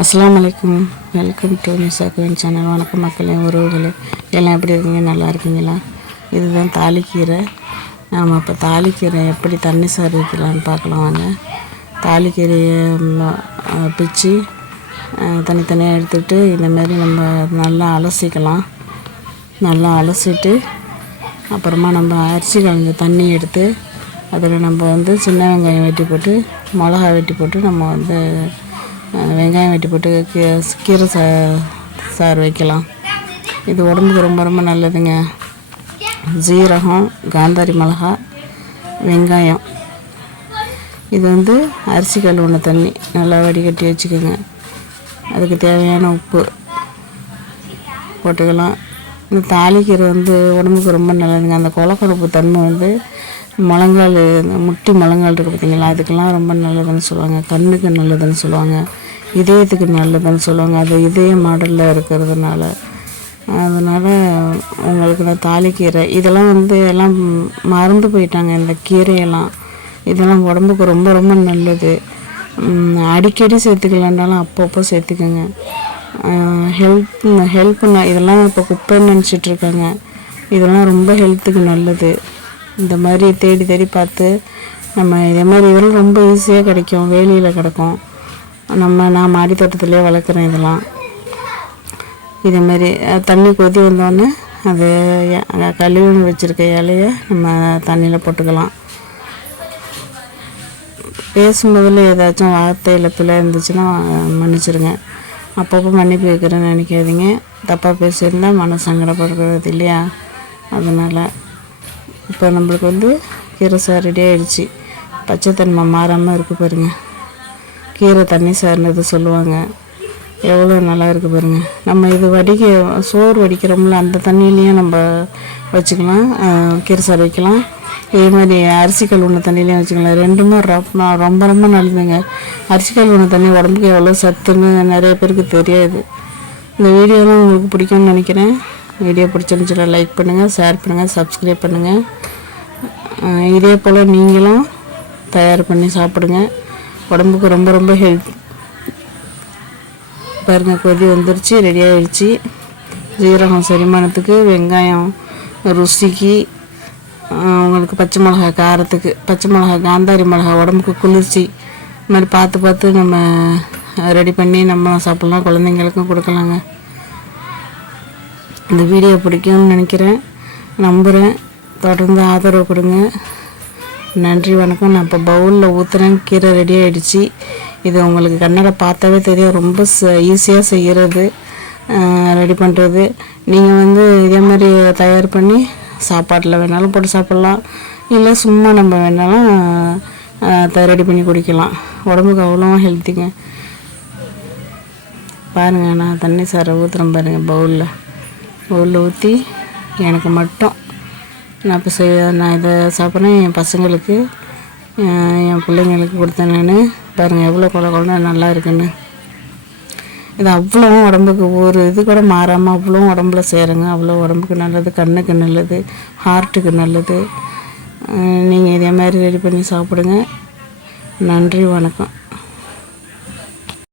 அஸ்லாம் வலைக்கம் welcome to நிசாக்குவின் channel வணக்கம் மக்களே உறவுகளே. எல்லாம் எப்படி இருக்கீங்க? நல்லா இருக்கீங்களா? இதுதான் தாலிக்கீரை. நாம் இப்போ தாலிக்கீரை எப்படி தண்ணி சாறு வைக்கலான்னு பார்க்கலாம் வாங்க. தாலிக்கீரையை பிச்சு தனித்தனியாக எடுத்துகிட்டு இந்தமாரி நம்ம நல்லா அலசிக்கலாம். நல்லா அலசிட்டு அப்புறமா நம்ம அரிசி கலந்த தண்ணி எடுத்து அதில் நம்ம வந்து சின்ன வெங்காயம் வெட்டி போட்டு மிளகா வெட்டி போட்டு நம்ம வந்து வெங்காயம் வெட்டி போட்டு கீ கீரை சா சாறு வைக்கலாம். இது உடம்புக்கு ரொம்ப ரொம்ப நல்லதுங்க. ஜீரகம் காந்தாரி மிளகா வெங்காயம். இது வந்து அரிசி கழுவுன தண்ணி. நல்லா வடிகட்டி வச்சுக்கோங்க. அதுக்கு தேவையான உப்பு போட்டுக்கலாம். இந்த தாளிக்கீரை வந்து உடம்புக்கு ரொம்ப நல்லதுங்க. அந்த கொலக்கொழுப்பு தன்மை வந்து முழங்கால் இந்த முட்டி முழங்கால் இருக்குது பார்த்தீங்களா அதுக்கெல்லாம் ரொம்ப நல்லதுன்னு சொல்லுவாங்க. கண்ணுக்கு நல்லதுன்னு சொல்லுவாங்க. இதயத்துக்கு நல்லதுன்னு சொல்லுவாங்க. அது இதய மாடலில் இருக்கிறதுனால. அதனால் உங்களுக்கு இந்த தாலிக்கீரை இதெல்லாம் வந்து எல்லாம் மறந்து போயிட்டாங்க. இந்த கீரையெல்லாம். இதெல்லாம் உடம்புக்கு ரொம்ப ரொம்ப நல்லது. அடிக்கடி சேர்த்துக்கலன்னாலும் அப்பப்போ சேர்த்துக்கோங்க. ஹெல்ப் ஹெல்ப் இதெல்லாம் இப்போ குப்பைன்னு நினச்சிட்டு இருக்காங்க இதெல்லாம் ரொம்ப ஹெல்த்துக்கு நல்லது. இந்த மாதிரி தேடி தேடி பார்த்து நம்ம இதே மாதிரி இதெல்லாம் ரொம்ப ஈஸியாக கிடைக்கும். வேலியில் கிடைக்கும். நம்ம நான் மாடி தோட்டத்துலேயே வளர்க்குறேன் இதெல்லாம். இதுமாரி தண்ணி கொதி வந்தோடனே அது எ- கழுவி வச்சுருக்க இலைய நம்ம தண்ணியில் போட்டுக்கலாம். பேசும்போதில் ஏதாச்சும் வார்த்தையில் பிள்ளை இருந்துச்சுன்னா மன்னிச்சிருங்க. மன்னிச்சிடுங்க அப்பப்போ மன்னிப்பு வைக்கிறேன்னு நினைக்காதீங்க. தப்பாக பேசியிருந்தால் மன சங்கடப்படுறது இல்லையா? அதனால் இப்போ நம்மளுக்கு வந்து கீரை சார் ரெடி ஆயிடுச்சு. பச்சைத்தன்மை மாறாமல் இருக்குது பாருங்கள் கீரை தண்ணி சார்ந்தது சொல்லுவாங்க. எவ்வளோ நல்லா இருக்குது பாருங்கள் நம்ம இது வடிக்க சோறு வடிக்கிறோம்ல அந்த தண்ணியிலையும் நம்ம வச்சுக்கலாம். கீரை சாறு வைக்கலாம். இதே மாதிரி அரிசி கழுவுன தண்ணியிலையும் வச்சுக்கலாம். ரெண்டுமே ரொம்ப ரொம்ப ரொம்ப நல்லதுங்க. அரிசி கழுவுன தண்ணி உடம்புக்கு எவ்வளோ சத்துன்னு நிறைய பேருக்கு தெரியாது. இந்த வீடியோலாம் உங்களுக்கு பிடிக்கும்னு நினைக்கிறேன். வீடியோ பிடிச்சிருந்துச்சுன்னா லைக் பண்ணுங்கள் ஷேர் பண்ணுங்கள் சப்ஸ்கிரைப் பண்ணுங்கள் இதே போல் நீங்களும் தயார் பண்ணி சாப்பிடுங்க. உடம்புக்கு ரொம்ப ரொம்ப ஹெல்த் பாருங்கள் கொதி வந்துருச்சு ரெடி ஆகிடுச்சு ஜீரகம் செரிமானத்துக்கு வெங்காயம் ருசிக்கு உங்களுக்கு பச்சை மிளகா காரத்துக்கு பச்சை மிளகா காந்தாரி மிளகா உடம்புக்கு குளிர்ச்சி. இந்த மாதிரி பார்த்து பார்த்து நம்ம ரெடி பண்ணி நம்ம சாப்பிட்லாம். குழந்தைங்களுக்கும் கொடுக்கலாங்க. இந்த வீடியோ பிடிக்கும்னு நினைக்கிறேன். நம்புகிறேன் தொடர்ந்து ஆதரவு கொடுங்க. நன்றி வணக்கம். நான் இப்போ பவுலில் ஊற்றுறேன் கீரை ரெடி ஆகிடுச்சு இது உங்களுக்கு கண்ணால் பார்த்தாவே தெரியும். ரொம்ப ஈஸியாக செய்கிறது ரெடி பண்ணுறது நீங்கள் வந்து இதே மாதிரி தயார் பண்ணி சாப்பாட்டில் வேணாலும் போட்டு சாப்பிட்லாம். இல்லை சும்மா நம்ம வேணாலும் ரெடி பண்ணி குடிக்கலாம். உடம்புக்கு அவ்வளோ ஹெல்த்திங்க பாருங்கள் நான் தண்ணி சாரை ஊற்றுறேன் பாருங்கள் பவுலில். பவுலில் ஊற்றி எனக்கு மட்டும் நான் இப்போ செய்ய நான் இதை சாப்பிட்றேன். என் பசங்களுக்கு என் பிள்ளைங்களுக்கு கொடுத்தேன் நான். பாருங்கள் எவ்வளோ கொலை கொல நல்லா இருக்குன்னு. இது அவ்வளோ உடம்புக்கு ஒரு இது கூட மாறாமல் அவ்வளோ உடம்புல சேருங்க. அவ்வளோ உடம்புக்கு நல்லது கண்ணுக்கு நல்லது ஹார்ட்டுக்கு நல்லது. நீங்கள் இதே மாதிரி ரெடி பண்ணி சாப்பிடுங்க. நன்றி வணக்கம்.